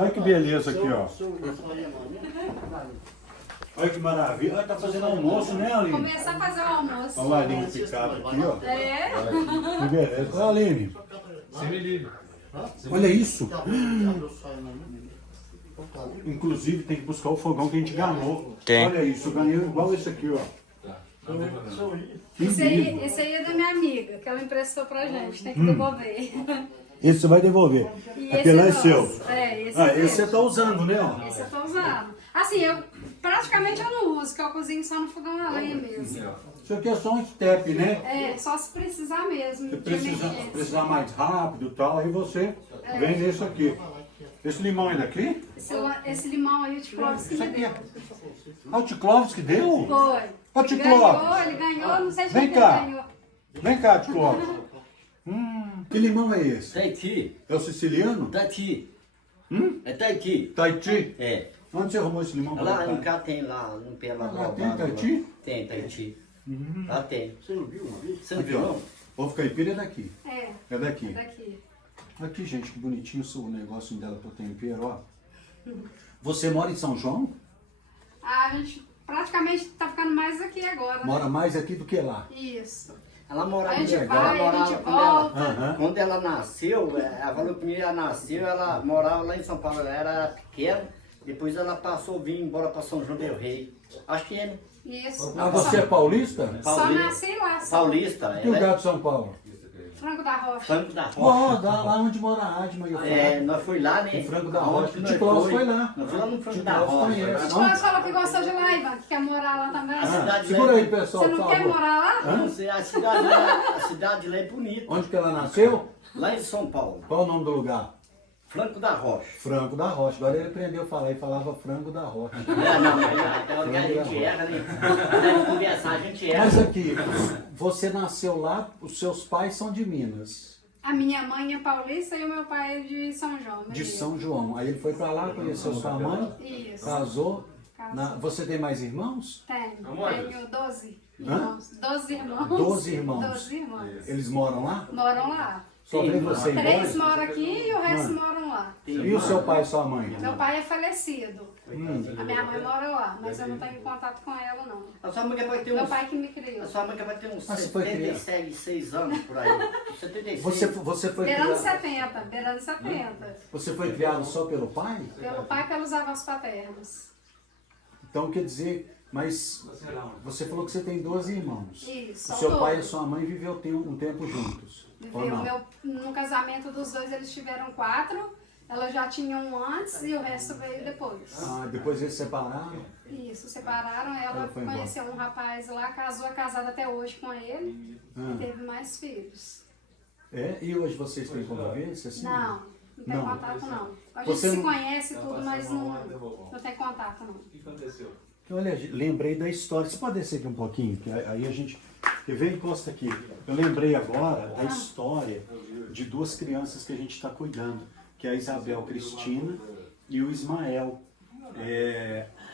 Olha que beleza aqui, ó. Olha que maravilha. Olha, tá fazendo almoço, né, Aline? Começar a fazer o almoço. Olha a Aline picada aqui, ó. É? Que beleza. Olha, Aline. Você me livre. Olha isso. Inclusive, tem que buscar o fogão que a gente ganhou. Tem. Olha isso, eu ganhei igual esse aqui, ó. Que lindo. Esse aí é da minha amiga, que ela emprestou pra gente. Tem que devolver. Esse você vai devolver. E Aquele lá é nosso. seu. É, esse Ah, é esse você meu. tá usando, né? Ó. Esse eu tô usando. Assim, praticamente eu não uso, que eu cozinho só no fogão a lenha mesmo. Isso aqui é só um step, né? É, só se precisar mesmo. Se de precisar, emergência. precisar mais rápido e tal, aí você vem nesse aqui. Esse limão é daqui? Esse limão aí, o Ticlovski que Isso me aqui deu. é. Ah, o Ticlovski que deu? Foi. Ó, Ticlovski. Ele ganhou, não sei se Vem ele cá. ganhou. Vem cá, Ticlovski. Que limão é esse? Tahiti. É o siciliano? Tahiti. É Tahiti. Tahiti? É. Onde você arrumou esse limão? Lá pra em cá? cá tem lá no pé lá do lá tem Alvaro, lá. Tahiti? Tem Tahiti. Lá tem. Você não viu uma vez? Você não Aqui, viu ó. não? Ovo caipira é daqui. É, É daqui. daqui. Aqui, gente, que bonitinho o negócio dela pro tempero, ó. Você mora em São João? A gente praticamente tá ficando mais aqui agora, né? Mora mais aqui do que lá. Isso. Ela morava A gente ela vai, a morava gente quando ela, volta. Aham. quando ela nasceu, ela falou que ela nasceu, ela morava lá em São Paulo, ela era pequena, depois ela passou a vir embora para São João del Rei. Acho que é Isso. Ah, você é paulista? Só nasci lá, só. paulista, Que ela lugar é de São Paulo? Franco da Rocha. Franco da Rocha. Ó, lá onde mora a Adma. Eu É, nós foi lá, né? Em Franco da Aonde Rocha. que O nós Ticlós foi lá. Nós fomos no Franco da Ticlós Rocha. conhece. Os pais falam que gostou de lá, Ivan, que quer morar lá também. A cidade Segura lá- aí, pessoal, Você por não quer favor. morar lá? Não sei, a cidade lá é bonita. Onde que ela nasceu? Lá em São Paulo, Qual o nome do lugar? Franco da Rocha. Franco da Rocha. Agora ele aprendeu a falar e falava Franco da Rocha. Não, até o que a gente erra, né? Até conversar a gente erra. Mas aqui, você nasceu lá, os seus pais são de Minas, A minha mãe é paulista e o meu pai é de São João. de Mineiro. São João. Aí ele foi pra lá, conheceu sua mãe, Isso. casou. Casou. Você tem mais irmãos? Tenho 12 Hã? irmãos. 12 irmãos. 12 irmãos. 12 irmãos. Eles moram lá? Moram lá. Só vem você e 3 dois? moram aqui e o resto moram lá. E o seu pai e sua mãe? Meu pai é falecido. A minha mãe mora lá, mas eu não tenho contato com ela, não. A sua mãe que vai ter Meu uns... pai que me criou. A sua mãe que vai ter uns Ah, você foi 77, 6 anos por aí. 76. Você foi Beirando criado, 70, beirando 70. você foi criado só pelo pai? Pelo pai e pelos avós paternos. Então quer dizer, mas você falou que você tem 12 irmãos. Isso, O seu ao pai e todo. a sua mãe viveu um tempo juntos. Ou Viveu não? no casamento dos dois, eles tiveram 4. Elas já tinham um antes e o resto veio depois. Ah, depois eles separaram? Isso, separaram. Ela Ela foi embora. conheceu um rapaz lá, casou, é casada até hoje com ele Ah. e teve mais filhos. É? E hoje vocês têm convivência? Assim? Não, não tem Não. contato não. A gente Você se não- conhece tudo, mas não tem contato não. O que aconteceu? Que, olha, lembrei da história. Você pode descer aqui um pouquinho? Que aí a gente... Vem e encosta aqui. Eu lembrei agora da história de 2 crianças que a gente está cuidando, que é a Isabel Cristina e o Ismael.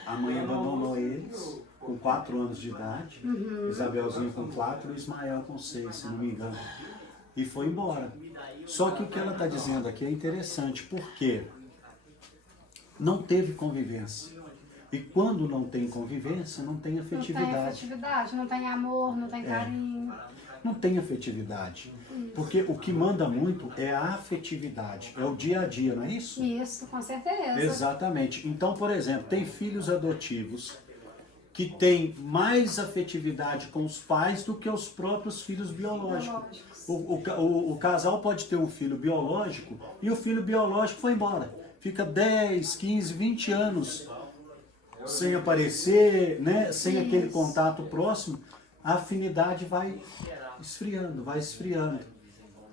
A mãe abandonou eles com 4 anos de idade, Isabelzinha com 4 e o Ismael com 6, se não me engano. E foi embora. Só que o que ela está dizendo aqui é interessante, porque não teve convivência. E quando não tem convivência, não tem Não tem afetividade. afetividade, não tem amor, não tem carinho. Não tem afetividade. Porque o que manda muito é a afetividade, é o dia a dia, não é isso? Isso, com certeza. Exatamente. Então, por exemplo, tem filhos adotivos que têm mais afetividade com os pais do que os próprios filhos biológicos. Biológicos. O casal pode ter um filho biológico e o filho biológico foi embora. Fica 10, 15, 20 anos sem aparecer, né? Sem aquele contato próximo, a afinidade vai esfriando, vai esfriando.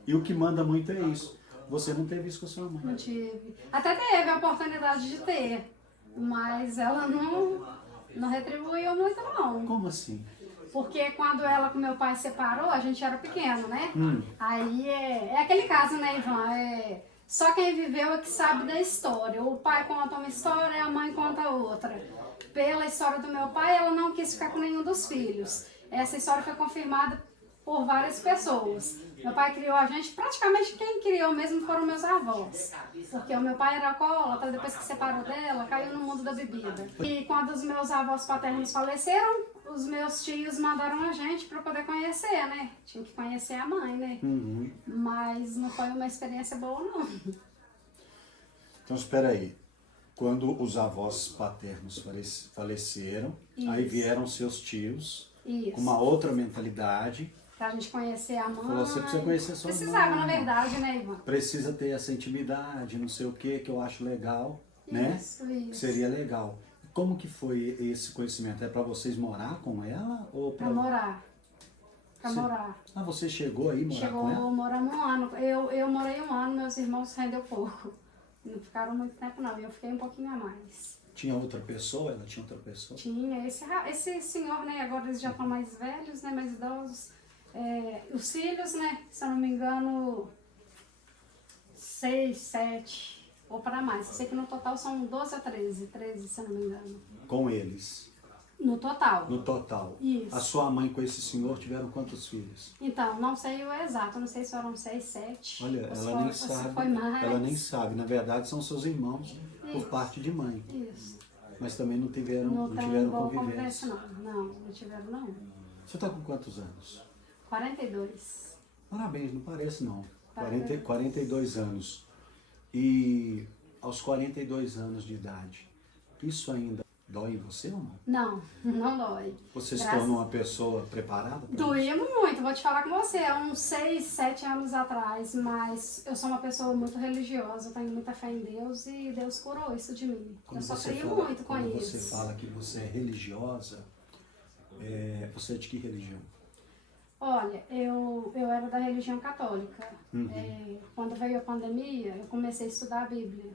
E o que manda muito é isso. Você não teve isso com a sua mãe. Não tive. Até teve a oportunidade de ter, mas ela não retribuiu muito não. Como assim? Porque quando ela com meu pai separou, a gente era pequeno, né? Aí é aquele caso, né, Ivan? Só quem viveu é que sabe da história. O pai conta uma história e a mãe conta outra. Pela história do meu pai, ela não quis ficar com nenhum dos filhos. Essa história foi confirmada por várias pessoas. Meu pai criou a gente, praticamente quem criou mesmo foram meus avós. Porque o meu pai era alcoólatra, depois que separou dela, caiu no mundo da bebida. E quando os meus avós paternos faleceram, os meus tios mandaram a gente para poder conhecer, né? Tinha que conhecer a mãe, né? Mas não foi uma experiência boa, não. Então, espera aí. Quando os avós paternos faleceram, aí vieram seus tios Isso. com uma outra mentalidade. Pra gente conhecer a mãe. Falou, você precisa conhecer sua Precisava, mãe. na verdade, né, Ivan? Precisa ter essa intimidade, não sei o que eu acho legal, né? Isso. Seria legal. Como que foi esse conhecimento? É para vocês morar com ela? Ou Pra morar. Pra morar. Ah, você chegou aí morar Chegou, com ela? moramos 1 ano. Eu morei 1 ano, meus irmãos rendeu pouco. Não ficaram muito tempo, não. Eu fiquei um pouquinho a mais. Tinha outra pessoa? Ela tinha outra pessoa? Tinha. Esse senhor, né? Agora eles já estão mais velhos, né? Mais idosos. Os filhos, né? Se eu não me engano, 6, 7 ou para mais. Eu sei que no total são 12 a 13, se eu não me engano. Com eles? No total. No total. Isso. A sua mãe com esse senhor tiveram quantos filhos? Então, não sei o exato, não sei se foram 6, 7. Olha, ela nem sabe. Foi mais. Ela nem sabe. Na verdade, são seus irmãos por Isso. parte de mãe. Isso. Mas também não tiveram, Não não tem tiveram boa convivência. convivência, não. Não tiveram, não. Você está com quantos anos? 42. Parabéns, não parece não. 42. 42 anos. E aos 42 anos de idade, isso ainda dói em você ou não? Não dói. Você se tornou uma pessoa preparada para isso? Doía muito, vou te falar com você, há uns 6, 7 anos atrás, mas eu sou uma pessoa muito religiosa, eu tenho muita fé em Deus e Deus curou isso de mim. Eu sofri muito com quando isso. você fala que você é religiosa, você é de que religião? Olha, eu era da religião católica. Quando veio a pandemia, eu comecei a estudar a Bíblia.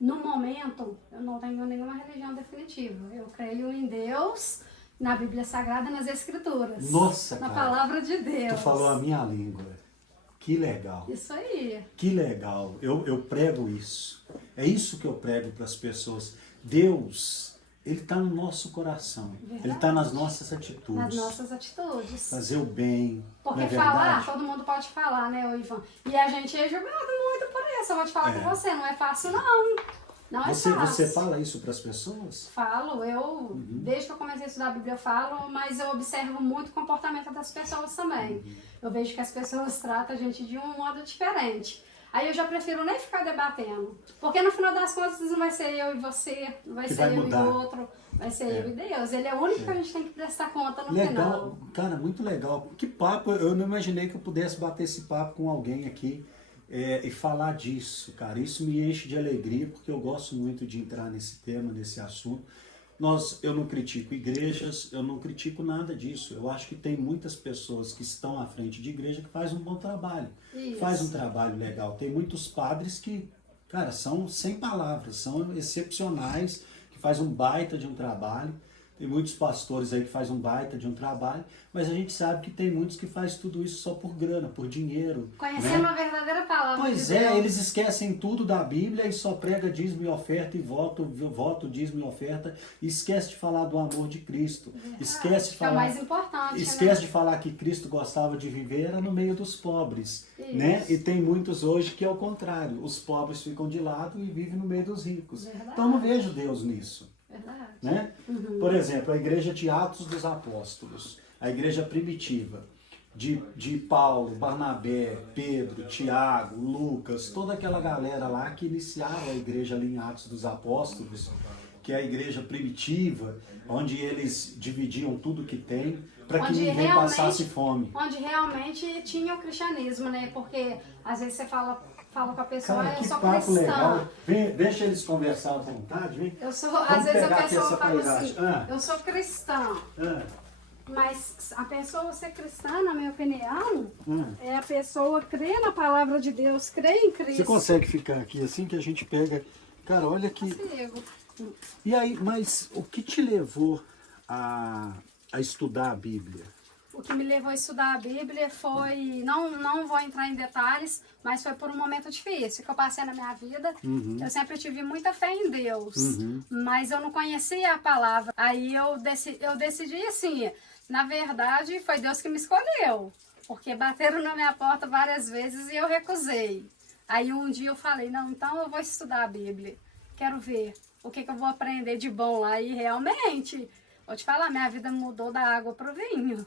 No momento, eu não tenho nenhuma religião definitiva. Eu creio em Deus, na Bíblia Sagrada, nas Escrituras. Nossa, na cara, palavra de Deus. Tu falou a minha língua. Que legal. Isso aí. Que legal. Eu prego isso. É isso que eu prego para as pessoas. Deus, Ele está no nosso coração. Verdade. Ele está nas nossas atitudes. Nas nossas atitudes. Fazer o bem. Porque não é falar, verdade? todo mundo pode falar, né, ô Ivan? E a gente é julgado muito por isso. Eu vou te falar com você, não é fácil, não. Não é fácil. Você fala isso para as pessoas? Falo, desde que eu comecei a estudar a Bíblia eu falo, mas eu observo muito o comportamento das pessoas também. Eu vejo que as pessoas tratam a gente de um modo diferente. Aí eu já prefiro nem ficar debatendo, porque no final das contas não vai ser eu e você, não vai Que ser vai eu mudar. e o outro, vai ser eu e Deus. Ele é o único que a gente tem que prestar conta no Legal, final. cara, muito legal. Que papo, eu não imaginei que eu pudesse bater esse papo com alguém aqui e falar disso, cara. Isso me enche de alegria, porque eu gosto muito de entrar nesse tema, nesse assunto. Eu não critico igrejas, eu não critico nada disso. Eu acho que tem muitas pessoas que estão à frente de igreja que fazem um bom trabalho. Isso. Faz um trabalho legal. Tem muitos padres que, cara, são sem palavras, são excepcionais, que fazem um baita de um trabalho. Tem muitos pastores aí que fazem um baita de um trabalho, mas a gente sabe que tem muitos que fazem tudo isso só por grana, por dinheiro. Conhecendo né? a verdadeira palavra Pois de Deus. eles esquecem tudo da Bíblia e só prega dízimo e oferta e voto, dízimo e oferta, e esquece de falar do amor de Cristo. Esquece de que é o falar, mais importante, esquece né? de falar que Cristo gostava de viver era no meio dos pobres, Isso. né? E tem muitos hoje que é o contrário, os pobres ficam de lado e vivem no meio dos ricos. Verdade. Então eu não vejo Deus nisso. Verdade. Né? Por exemplo, a igreja de Atos dos Apóstolos, a igreja primitiva, de Paulo, Barnabé, Pedro, Tiago, Lucas, toda aquela galera lá que iniciaram a igreja ali em Atos dos Apóstolos, que é a igreja primitiva, onde eles dividiam tudo que tem, para que Onde ninguém realmente- passasse fome. Onde realmente tinha o cristianismo, né? Porque às vezes você fala com a pessoa, Cara, eu que sou papo cristã. legal. Deixa eles conversar à vontade, vem. Eu sou, Vamos às vezes a pegar aqui pessoa essa fala assim, paisagem. eu sou cristã. Ah, Mas a pessoa ser cristã, na minha opinião, ah. é a pessoa crer na palavra de Deus, crer em Cristo. Você consegue ficar aqui assim que a gente pega... Cara, olha que... Consigo. E aí, mas o que te levou a estudar a Bíblia? o que me levou a estudar a Bíblia foi, não vou entrar em detalhes, mas foi por um momento difícil que eu passei na minha vida. Eu sempre tive muita fé em Deus, mas eu não conhecia a palavra. Aí eu decidi assim, na verdade foi Deus que me escolheu, porque bateram na minha porta várias vezes e eu recusei. Aí um dia eu falei, não, então eu vou estudar a Bíblia, quero ver o que eu vou aprender de bom lá. E realmente, vou te falar, minha vida mudou da água pro vinho.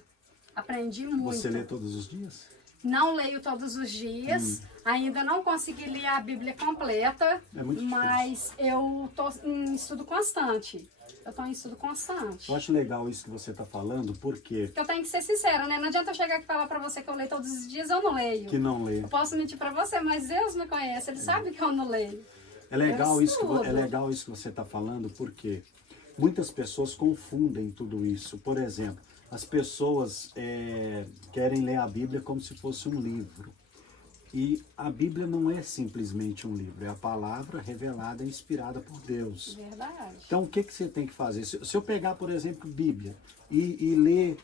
Aprendi muito. Você lê todos os dias? Não leio todos os dias, ainda não consegui ler a Bíblia completa, É muito difícil. mas eu estou em estudo constante. Eu estou em estudo constante. Eu acho legal isso que você está falando, porque Porque eu tenho que ser sincera, né? Não adianta eu chegar aqui e falar pra você que eu leio todos os dias, eu não leio. que não lê. Eu posso mentir pra você, mas Deus me conhece, Ele sabe que eu não leio. É legal, estudo. é legal isso que você está falando, porque muitas pessoas confundem tudo isso. Por exemplo, as pessoas querem ler a Bíblia como se fosse um livro. E a Bíblia não é simplesmente um livro, é a palavra revelada e inspirada por Deus. Verdade. Então, o que você tem que fazer? Se eu pegar, por exemplo, Bíblia e ler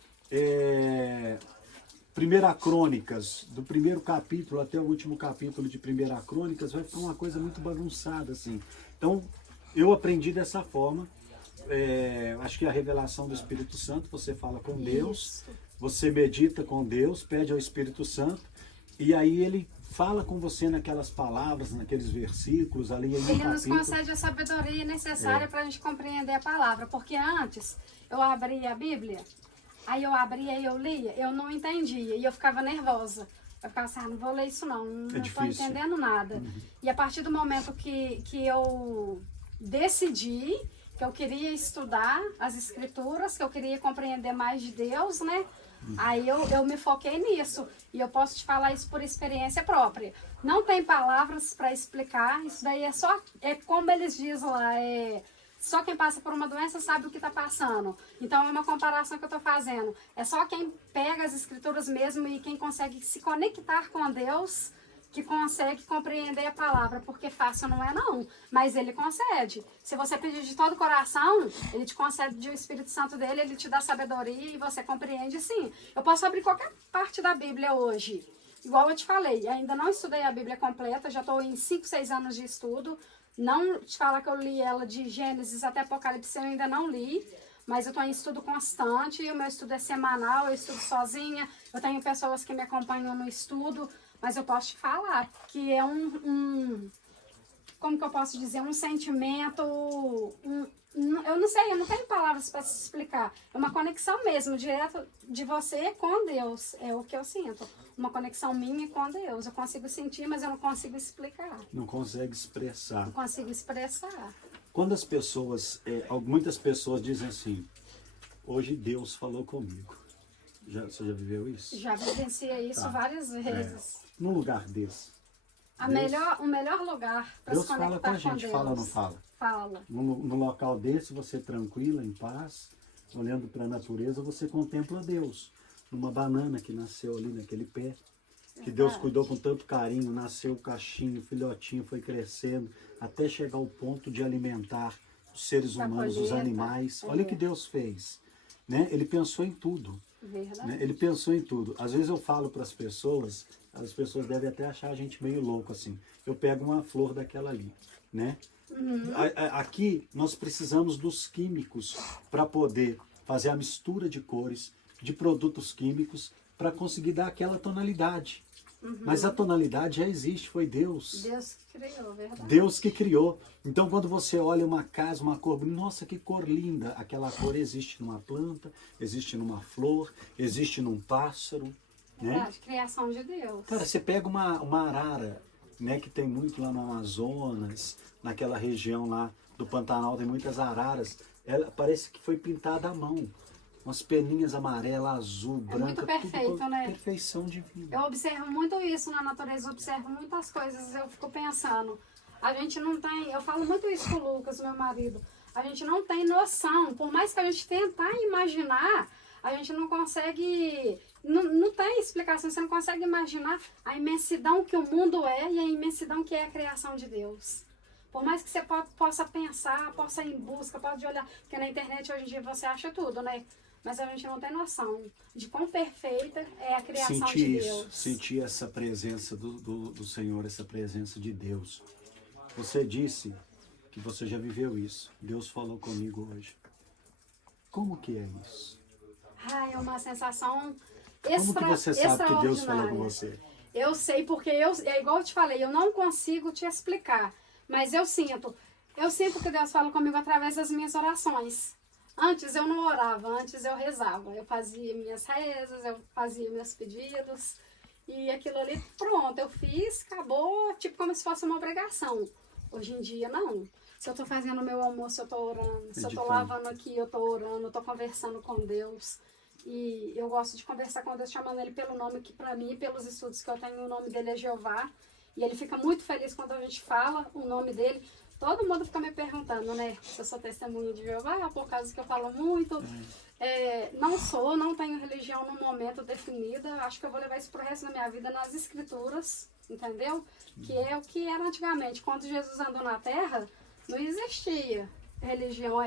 1 Crônicas, do primeiro capítulo até o último capítulo de 1 Crônicas, vai ficar uma coisa muito bagunçada, assim. Então, eu aprendi dessa forma. Acho que a revelação do Espírito Santo, você fala com Deus, você medita com Deus, pede ao Espírito Santo, e aí ele fala com você naquelas palavras, naqueles versículos, ali em um Ele nos capítulo. concede a sabedoria necessária para a gente compreender a palavra. Porque antes, eu abria a Bíblia, aí eu abria e eu lia, eu não entendia, e eu ficava nervosa. Eu ficava assim, não vou ler isso não estou difícil. entendendo nada. E a partir do momento que eu decidi que eu queria estudar as escrituras, que eu queria compreender mais de Deus, né? Aí eu me foquei nisso. E eu posso te falar isso por experiência própria. Não tem palavras para explicar. Isso daí é como eles dizem lá, só quem passa por uma doença sabe o que está passando. Então é uma comparação que eu estou fazendo. É só quem pega as escrituras mesmo e quem consegue se conectar com Deus que consegue compreender a palavra, porque fácil não é não, mas Ele concede. Se você pedir de todo o coração, Ele te concede o Espírito Santo dele, Ele te dá sabedoria e você compreende sim. Eu posso abrir qualquer parte da Bíblia hoje, igual eu te falei, ainda não estudei a Bíblia completa, já estou em 5, 6 anos de estudo, não te falar que eu li ela de Gênesis até Apocalipse, eu ainda não li, mas eu estou em estudo constante, o meu estudo é semanal, eu estudo sozinha, eu tenho pessoas que me acompanham no estudo, mas eu posso te falar que é como que eu posso dizer, um sentimento, eu não sei, eu não tenho palavras para se explicar. É uma conexão mesmo, direto de você com Deus, é o que eu sinto. Uma conexão minha com Deus. Eu consigo sentir, mas eu não consigo explicar. Não consegue expressar. Não consigo expressar. Quando as pessoas, muitas pessoas dizem assim, hoje Deus falou comigo. Você já viveu isso? Já vivenciei isso várias vezes. Num lugar desse. O melhor lugar para se Deus fala conectar com a gente, Deus. fala ou não fala? Fala. No local desse, você tranquila, em paz, olhando para a natureza, você contempla Deus. Numa banana que nasceu ali naquele pé, que Deus cuidou com tanto carinho, nasceu o cachinho, o filhotinho foi crescendo, até chegar ao ponto de alimentar os seres humanos, os animais. Olha o que Deus fez. Né? Ele pensou em tudo. Verdade. Né? Ele pensou em tudo. Às vezes eu falo para as pessoas devem até achar a gente meio louco assim. Eu pego uma flor daquela ali, né? Aqui nós precisamos dos químicos para poder fazer a mistura de cores, de produtos químicos, para conseguir dar aquela tonalidade. Mas a tonalidade já existe, foi Deus. Deus que criou, verdade. Deus que criou. Então quando você olha uma casa, uma cor, nossa, que cor linda. Aquela cor existe numa planta, existe numa flor, existe num pássaro. Né? Verdade, criação de Deus. Cara, você pega uma arara, né, que tem muito lá no Amazonas, naquela região lá do Pantanal, tem muitas araras. Ela parece que foi pintada à mão. Umas peninhas amarela, azul, branca. Muito perfeito, tudo né? Perfeição divina. Eu observo muito isso na natureza, eu observo muitas coisas, eu fico pensando. A gente não tem, eu falo muito isso com o Lucas, meu marido, a gente não tem noção, por mais que a gente tentar imaginar, a gente não consegue, não tem explicação, você não consegue imaginar a imensidão que o mundo é e a imensidão que é a criação de Deus. Por mais que você possa pensar, possa ir em busca, pode olhar, porque na internet hoje em dia você acha tudo, né? mas a gente não tem noção de quão perfeita é a criação Senti de isso, Deus. senti essa presença do Senhor, essa presença de Deus. Você disse que você já viveu isso. Deus falou comigo hoje. Como que é isso? Ai, é uma sensação Como que você sabe que Deus falou com extraordinária. você? Eu sei porque é igual eu te falei, eu não consigo te explicar, mas eu sinto que Deus fala comigo através das minhas orações. Antes eu não orava, antes eu rezava, eu fazia minhas rezas, eu fazia meus pedidos e aquilo ali, pronto, eu fiz, acabou, tipo como se fosse uma obrigação. Hoje em dia não. Se eu tô fazendo meu almoço, eu tô orando, se eu tô Meditando. lavando aqui, eu tô orando, eu tô conversando com Deus. E eu gosto de conversar com Deus chamando Ele pelo nome, que pra mim, pelos estudos que eu tenho, o nome dele é Jeová. E Ele fica muito feliz quando a gente fala o nome dele. Todo mundo fica me perguntando, né, se eu sou testemunha de Jeová, por causa que eu falo muito. Não tenho religião no momento definida. Acho que eu vou levar isso pro resto da minha vida nas escrituras, entendeu? Que é o que era antigamente. Quando Jesus andou na Terra, não existia religião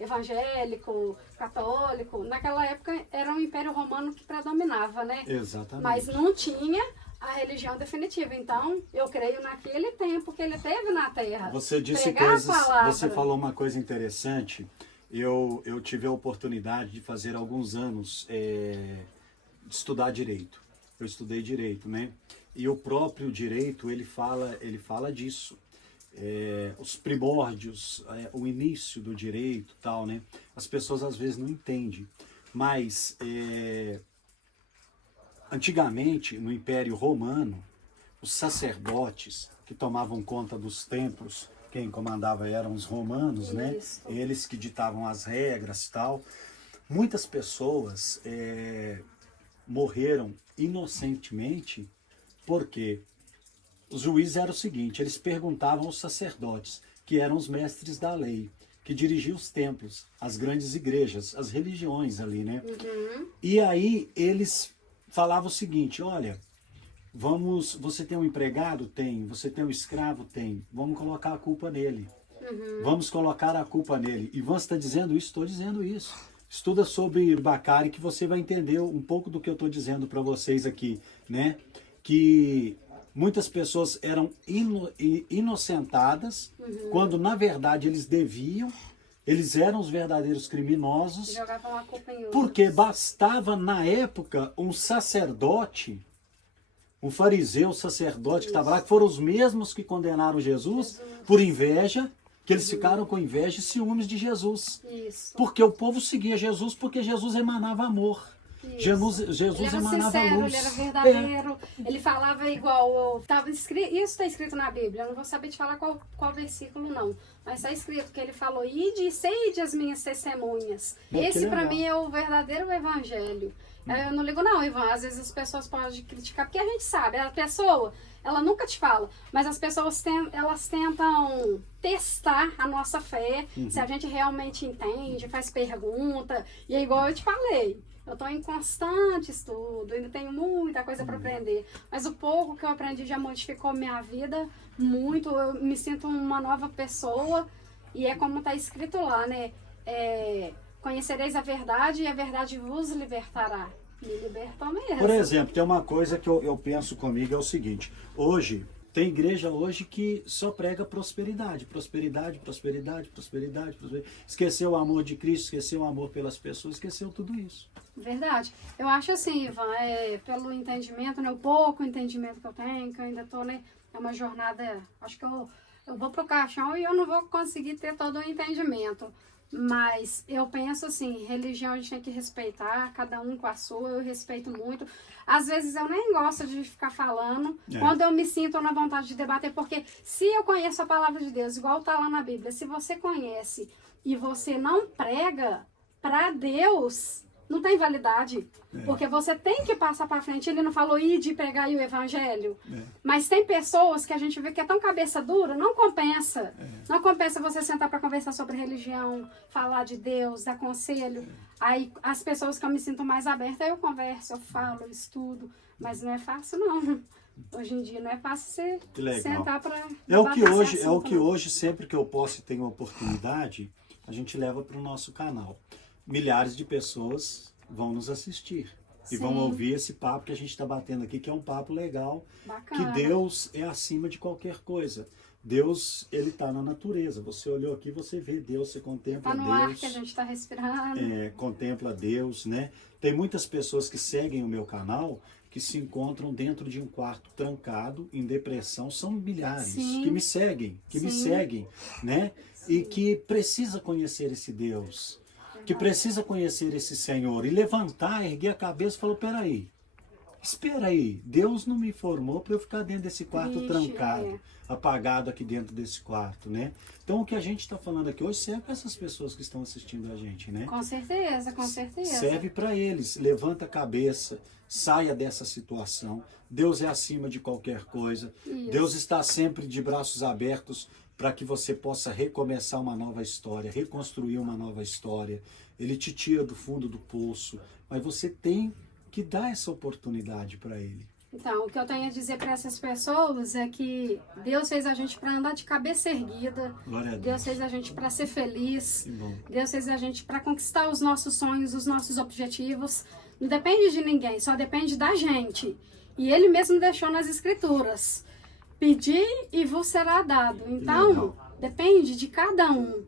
evangélico, católico. Naquela época era o Império Romano que predominava, né? Exatamente. Mas não tinha a religião definitiva. Então, eu creio naquele tempo que ele teve na Terra. Você disse Pregar a coisas, palavra. você falou uma coisa interessante. Eu tive a oportunidade de fazer alguns anos de estudar direito. Eu estudei direito, né? E o próprio direito, ele fala disso. Os primórdios, o início do direito, tal, né? As pessoas às vezes não entendem. Mas antigamente, no Império Romano, os sacerdotes que tomavam conta dos templos, quem comandava eram os romanos, né? Isso. Eles que ditavam as regras e tal. Muitas pessoas morreram inocentemente porque os juízes eram o seguinte, eles perguntavam aos sacerdotes, que eram os mestres da lei, que dirigiam os templos, as grandes igrejas, as religiões ali, né? E aí eles falavam o seguinte, olha, você tem um empregado? Tem. Você tem um escravo? Tem. Vamos colocar a culpa nele. Vamos colocar a culpa nele. Ivan, você está dizendo isso? Estou dizendo isso. Estuda sobre Bacari que você vai entender um pouco do que eu estou dizendo para vocês aqui, né? Que muitas pessoas eram inocentadas, quando na verdade eles eram os verdadeiros criminosos, Jogavam a culpa em outros. porque bastava na época um sacerdote, um fariseu sacerdote que estava lá, que foram os mesmos que condenaram Jesus por inveja, que eles ficaram com inveja e ciúmes de Jesus. Isso. Porque o povo seguia Jesus, porque Jesus emanava amor. Jesus Ele era emanava sincero, luz. ele era verdadeiro, ele falava igual, isso está escrito na Bíblia, eu não vou saber te falar qual versículo não, mas está escrito que ele falou, ide as minhas testemunhas. Esse para mim é o verdadeiro evangelho. Eu não ligo não, Ivan, às vezes as pessoas podem criticar, porque a gente sabe, a pessoa, ela nunca te fala, mas as pessoas elas tentam testar a nossa fé, se a gente realmente entende, faz pergunta, e é igual eu te falei, eu estou em constante estudo, ainda tenho muita coisa para aprender, mas o pouco que eu aprendi já modificou minha vida muito, eu me sinto uma nova pessoa, e é como está escrito lá, né, conhecereis a verdade e a verdade vos libertará. Me libertou mesmo. Por exemplo, tem uma coisa que eu penso comigo, é o seguinte, tem igreja hoje que só prega prosperidade, prosperidade, prosperidade, prosperidade, prosperidade. Esqueceu o amor de Cristo, esqueceu o amor pelas pessoas, esqueceu tudo isso. Verdade. Eu acho assim, Ivan, pelo entendimento, né, o pouco entendimento que eu tenho, que eu ainda estou, né, é uma jornada, acho que eu vou pro caixão e eu não vou conseguir ter todo o entendimento. Mas eu penso assim, religião a gente tem que respeitar, cada um com a sua, eu respeito muito. Às vezes eu nem gosto de ficar falando, quando eu me sinto na vontade de debater, porque se eu conheço a palavra de Deus, igual está lá na Bíblia, se você conhece e você não prega para Deus, não tem validade. Porque você tem que passar para frente. Ele não falou ir de pregar o evangelho. Mas tem pessoas que a gente vê que é tão cabeça dura, não compensa. Não compensa você sentar para conversar sobre religião, falar de Deus, dar conselho. Aí as pessoas que eu me sinto mais aberta, eu converso, eu falo, eu estudo. Mas não é fácil, não. Hoje em dia não é fácil você sentar para hoje, sempre que eu posso e tenho oportunidade, a gente leva para o nosso canal. milhares de pessoas vão nos assistir. E vão Sim. ouvir esse papo que a gente está batendo aqui, que é um papo legal, Bacana. que Deus é acima de qualquer coisa. Deus, ele está na natureza. Você olhou aqui, você vê Deus, você contempla Tá no Deus. ar que a gente tá respirando. Contempla Deus, né? Tem muitas pessoas que seguem o meu canal que se encontram dentro de um quarto trancado, em depressão, são milhares Sim. que me seguem, Sim. né? E que precisa conhecer esse Deus, que precisa conhecer esse Senhor e levantar, erguer a cabeça e falar, peraí, espera aí, Deus não me formou para eu ficar dentro desse quarto Ixi, trancado, apagado aqui dentro desse quarto, né? Então o que a gente está falando aqui hoje serve para essas pessoas que estão assistindo a gente, né? Com certeza, com certeza. Serve para eles, levanta a cabeça, saia dessa situação. Deus é acima de qualquer coisa. Isso. Deus está sempre de braços abertos para que você possa recomeçar uma nova história, reconstruir uma nova história. Ele te tira do fundo do poço, mas você tem que dar essa oportunidade para ele. Então, o que eu tenho a dizer para essas pessoas é que Deus fez a gente para andar de cabeça erguida. Glória a Deus. Deus fez a gente para ser feliz. Que bom. Deus fez a gente para conquistar os nossos sonhos, os nossos objetivos. Não depende de ninguém, só depende da gente. E Ele mesmo deixou nas Escrituras: pedir e vos será dado. Então, Legal. depende de cada um.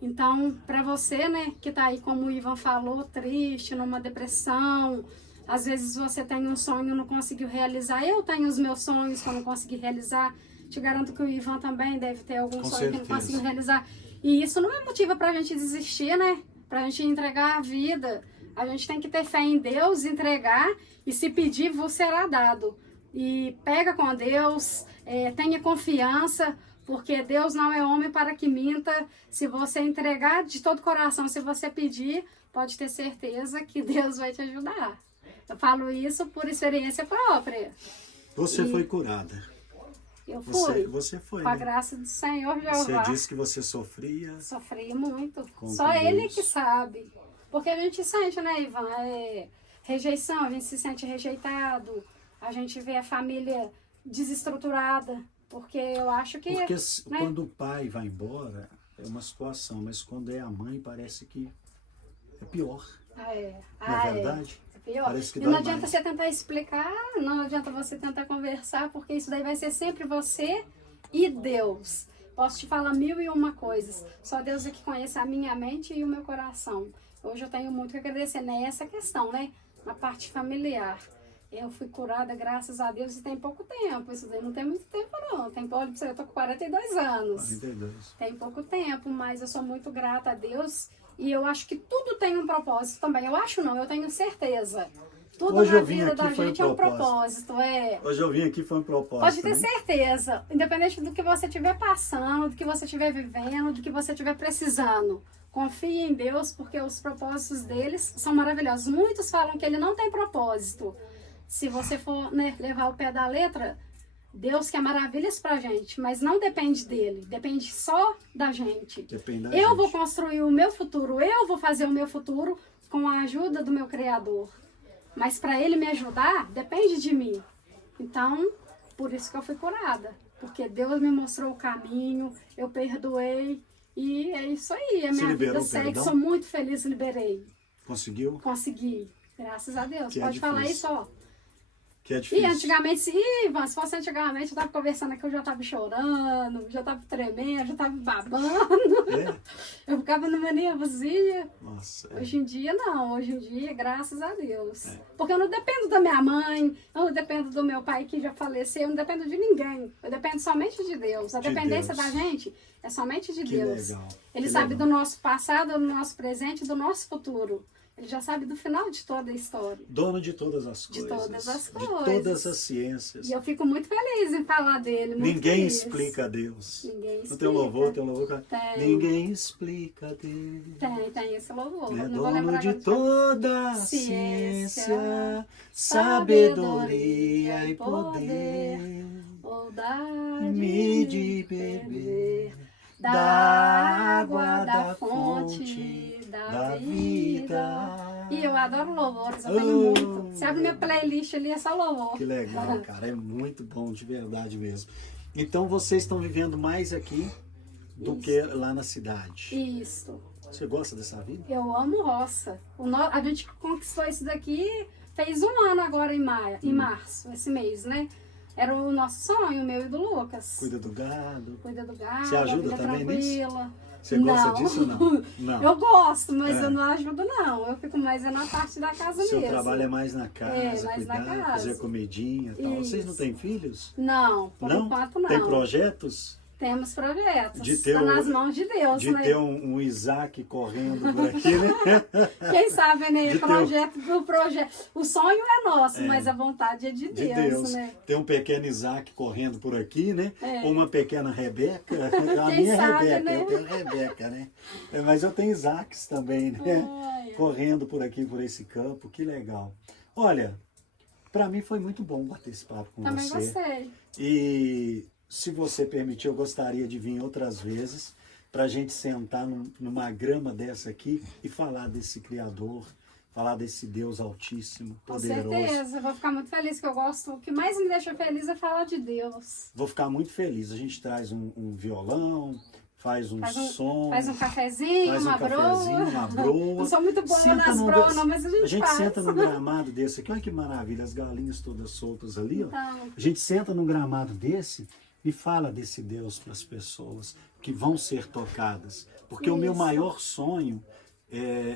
Então, para você, né, que tá aí, como o Ivan falou, triste, numa depressão, às vezes você tem um sonho e não conseguiu realizar. Eu tenho os meus sonhos que eu não consegui realizar. Te garanto que o Ivan também deve ter algum Com sonho que certeza. não conseguiu realizar. E isso não é motivo pra gente desistir, né? Pra gente entregar a vida. A gente tem que ter fé em Deus, entregar, e se pedir, vos será dado. E pega com Deus, tenha confiança, porque Deus não é homem para que minta. Se você entregar de todo coração, se você pedir, pode ter certeza que Deus vai te ajudar. Eu falo isso por experiência própria. Você foi curada. Eu fui, Você foi, com a né? graça do Senhor Você Jeová. disse que você sofria. Sofri muito. Com Só Deus. Ele que sabe. Porque a gente sente, né, Ivan? Rejeição, a gente se sente rejeitado. A gente vê a família desestruturada. Porque eu acho que... Porque né? quando o pai vai embora, é uma situação, mas quando é a mãe, parece que é pior. Não é verdade? É pior. Parece que E não dói adianta mais. você tentar explicar, não adianta você tentar conversar, porque isso daí vai ser sempre você e Deus. Posso te falar 1001 coisas. Só Deus é que conhece a minha mente e o meu coração. Hoje eu tenho muito que agradecer nessa questão, né? Na parte familiar. Eu fui curada, graças a Deus, e tem pouco tempo. Isso daí não tem muito tempo, não. Tem, olha, eu tô com 42 anos. 42. Tem pouco tempo, mas eu sou muito grata a Deus. E eu acho que tudo tem um propósito também. Eu acho não, eu tenho certeza. Tudo Hoje na eu vim vida aqui, da foi um gente é um propósito. propósito. Hoje eu vim aqui, foi um propósito. Pode ter né? certeza. Independente do que você estiver passando, do que você estiver vivendo, do que você estiver precisando. Confie em Deus, porque os propósitos deles são maravilhosos. Muitos falam que ele não tem propósito. Se você for, né, levar o pé da letra, Deus quer maravilhas pra gente, mas não depende dele, depende só da gente. Depende da Eu gente. vou construir o meu futuro, eu vou fazer o meu futuro com a ajuda do meu Criador. Mas para ele me ajudar, depende de mim. Então, por isso que eu fui curada. Porque Deus me mostrou o caminho, eu perdoei. E é isso aí, a Você minha liberou vida o segue. perdão? Sou muito feliz, liberei. Conseguiu? Consegui. Graças a Deus. Que é Pode falar difícil. isso, ó. Que é E difícil. antigamente, Ivan, se fosse antigamente, eu tava conversando aqui, eu já tava chorando, já tava tremendo, já tava babando. É? Eu ficava numa nervosinha. Nossa. Hoje em dia, não. Hoje em dia, graças a Deus. É. Porque eu não dependo da minha mãe, eu não dependo do meu pai que já faleceu, eu não dependo de ninguém. Eu dependo somente de Deus. A De dependência Deus. da gente é somente de Que Deus. legal. Ele Que sabe legal. do nosso passado, do nosso presente, do nosso futuro. Ele já sabe do final de toda a história. Dono de todas as De coisas. todas as De coisas. todas as ciências. E eu fico muito feliz em falar dele. Muito Ninguém feliz. explica a Deus. Ninguém No explica. teu louvor, teu louvor. Tem. Ninguém explica a Deus. Tem esse louvor. É Não vou dono lembrar de agora. toda a Ciência, ciência, sabedoria e poder. Ou dar Me de beber da água da fonte da vida. E eu adoro louvores, eu tenho Oh, muito. Você abre minha playlist ali, é só louvor. Que legal, cara. É muito bom, de verdade mesmo. Então vocês estão vivendo mais aqui do Isso. que lá na cidade. Isso. Você gosta dessa vida? Eu amo roça. A gente conquistou isso daqui, fez 1 ano agora em março, esse mês, né? Era o nosso sonho, o meu e do Lucas. Cuida do gado. Cuida do gado, Você ajuda vida também tranquila. nisso? Você gosta Não. disso ou não? Não. Eu gosto, mas eu não ajudo não. Eu fico mais na parte da casa Seu mesmo. trabalho é mais na casa, mais cuidar, na casa. fazer comidinha e tal. Vocês não Isso. têm filhos? Não, por Não? enquanto não. Tem projetos? Temos projetos. De ter tá nas mãos de Deus, De né? ter um Isaac correndo por aqui, né? Quem sabe, né? De Projeto. O sonho é nosso, mas a vontade é de De Deus, Deus. né? Tem um pequeno Isaac correndo por aqui, né? É. Ou uma pequena Rebeca. A Quem minha é sabe, Rebeca, né? eu tenho Rebeca, né? Mas eu tenho Isaacs também, né? Ai, ai. Correndo por aqui, por esse campo. Que legal. Olha, para mim foi muito bom bater esse papo com Também você. gostei. E se você permitir, eu gostaria de vir outras vezes para a gente sentar numa grama dessa aqui e falar desse Criador, falar desse Deus Altíssimo, Com poderoso. certeza. Vou ficar muito feliz, que eu gosto. O que mais me deixa feliz é falar de Deus. Vou ficar muito feliz. A gente traz um violão, faz um som, Faz um cafezinho, faz um uma cafezinho, uma broa. Não sou muito boa Senta nas num broas, desse- não, mas a gente faz. senta num gramado desse aqui, olha que maravilha, as galinhas todas soltas ali, ó. Então, A gente senta num gramado desse e fala desse Deus para as pessoas que vão ser tocadas. Porque o meu Isso. maior sonho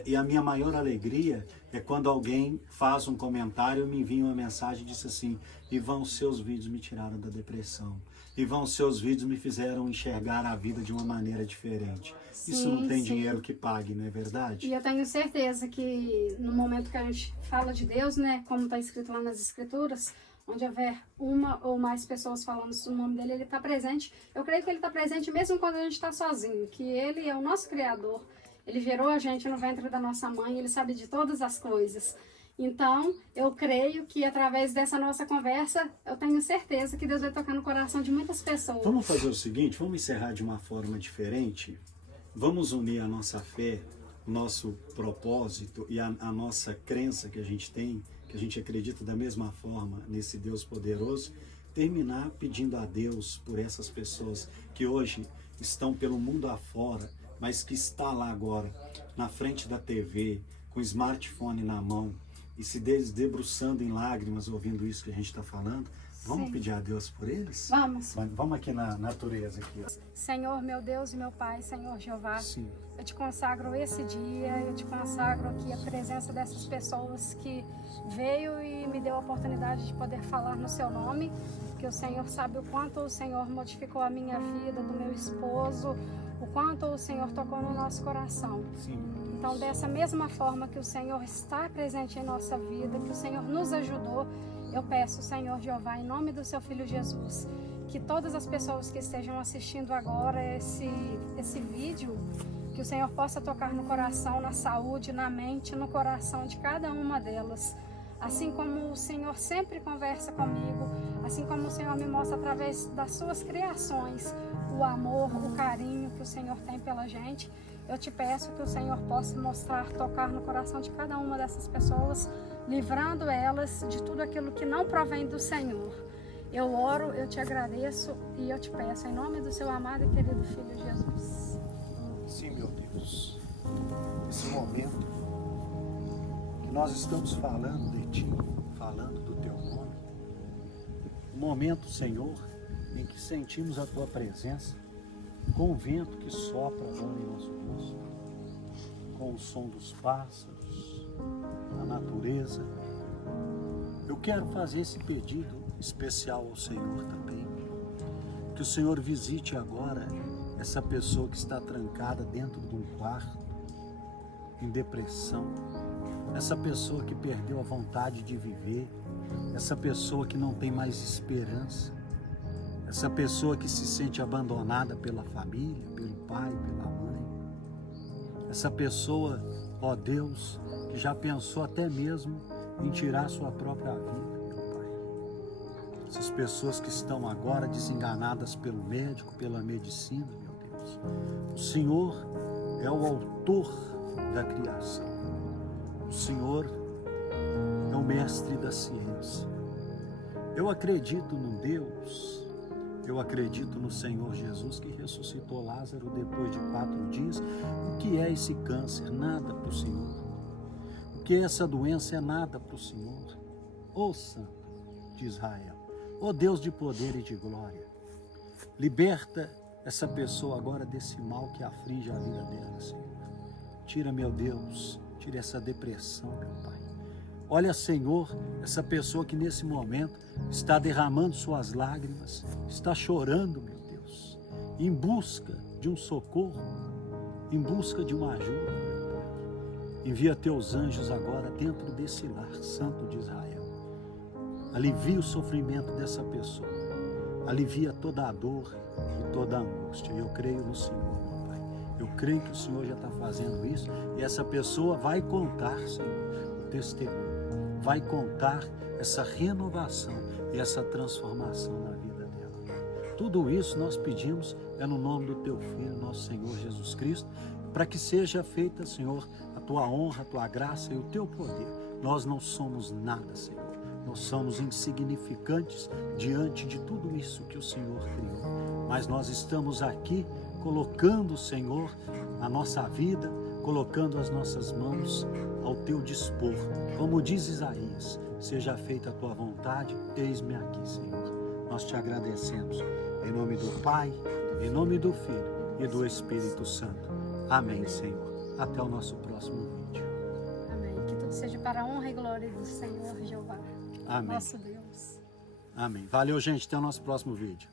e a minha maior alegria é quando alguém faz um comentário, me envia uma mensagem e diz assim: Ivan, os seus vídeos me tiraram da depressão. Ivan, os seus vídeos me fizeram enxergar a vida de uma maneira diferente. Isso não Sim, tem sim. dinheiro que pague, não é verdade? e eu tenho certeza que no momento que a gente fala de Deus, né, como está escrito lá nas Escrituras, onde houver uma ou mais pessoas falando o nome dele, ele está presente. Eu creio que ele está presente mesmo quando a gente está sozinho, que ele é o nosso Criador. Ele gerou a gente no ventre da nossa mãe, ele sabe de todas as coisas. Então, eu creio que através dessa nossa conversa, eu tenho certeza que Deus vai tocar no coração de muitas pessoas. Vamos fazer o seguinte, vamos encerrar de uma forma diferente. Vamos unir a nossa fé, o nosso propósito e a nossa crença que a gente tem, que a gente acredita da mesma forma nesse Deus poderoso, terminar pedindo a Deus por essas pessoas que hoje estão pelo mundo afora, mas que está lá agora, na frente da TV, com o smartphone na mão e se debruçando em lágrimas ouvindo isso que a gente está falando. Vamos Sim. pedir a Deus por eles? Vamos. Vamos aqui na natureza aqui, ó. Senhor, meu Deus e meu Pai, Senhor Jeová, Sim. eu te consagro esse dia, eu te consagro aqui a presença dessas pessoas que veio e me deu a oportunidade de poder falar no seu nome, que o Senhor sabe o quanto o Senhor modificou a minha vida, do meu esposo, o quanto o Senhor tocou no nosso coração. Sim. Então, dessa mesma forma que o Senhor está presente em nossa vida, que o Senhor nos ajudou, eu peço, Senhor Jeová, em nome do seu Filho Jesus, que todas as pessoas que estejam assistindo agora esse vídeo, que o Senhor possa tocar no coração, na saúde, na mente, no coração de cada uma delas. Assim como o Senhor sempre conversa comigo, assim como o Senhor me mostra através das suas criações, o amor, o carinho que o Senhor tem pela gente, eu te peço que o Senhor possa mostrar, tocar no coração de cada uma dessas pessoas, livrando elas de tudo aquilo que não provém do Senhor. Eu oro, eu te agradeço e eu te peço em nome do seu amado e querido Filho Jesus. Sim, meu Deus. Esse momento que nós estamos falando de Ti, falando do Teu nome, um momento, Senhor, em que sentimos a Tua presença, com o vento que sopra agora em nosso rosto, com o som dos pássaros, a natureza. Eu quero fazer esse pedido especial ao Senhor também, que o Senhor visite agora essa pessoa que está trancada dentro de um quarto, em depressão, essa pessoa que perdeu a vontade de viver, essa pessoa que não tem mais esperança, essa pessoa que se sente abandonada pela família, pelo pai, pela mãe, essa pessoa, ó Deus, que já pensou até mesmo em tirar sua própria vida, meu Pai. Essas pessoas que estão agora desenganadas pelo médico, pela medicina, meu Deus. O Senhor é o autor da criação. O Senhor é o mestre da ciência. Eu acredito num Deus, Eu acredito no Senhor Jesus que ressuscitou Lázaro depois de 4 dias. O que é esse câncer? Nada para o Senhor. O que é essa doença? É nada para o Senhor. Ó Santo de Israel, ó Deus de poder e de glória, liberta essa pessoa agora desse mal que aflige a vida dela, Senhor. Tira, meu Deus, tira essa depressão, meu Pai. Olha, Senhor, essa pessoa que nesse momento está derramando suas lágrimas, está chorando, meu Deus, em busca de um socorro, em busca de uma ajuda, meu Pai. Envia teus anjos agora dentro desse lar, Santo de Israel. Alivia o sofrimento dessa pessoa, alivia toda a dor e toda a angústia. Eu creio no Senhor, meu Pai. Eu creio que o Senhor já está fazendo isso e essa pessoa vai contar, Senhor, o testemunho. Vai contar essa renovação e essa transformação na vida dela. Tudo isso nós pedimos no nome do Teu Filho, nosso Senhor Jesus Cristo, para que seja feita, Senhor, a Tua honra, a Tua graça e o Teu poder. Nós não somos nada, Senhor. Nós somos insignificantes diante de tudo isso que o Senhor criou. Mas nós estamos aqui colocando, Senhor, a nossa vida, colocando as nossas mãos ao Teu dispor. Como diz Isaías, seja feita a Tua vontade, eis-me aqui, Senhor. Nós Te agradecemos. Em nome do Pai, em nome do Filho e do Espírito Santo. Amém, Senhor. Até o nosso próximo vídeo. Amém. Que tudo seja para a honra e glória do Senhor Jeová, Amém. nosso Deus. Amém. Valeu, gente. Até o nosso próximo vídeo.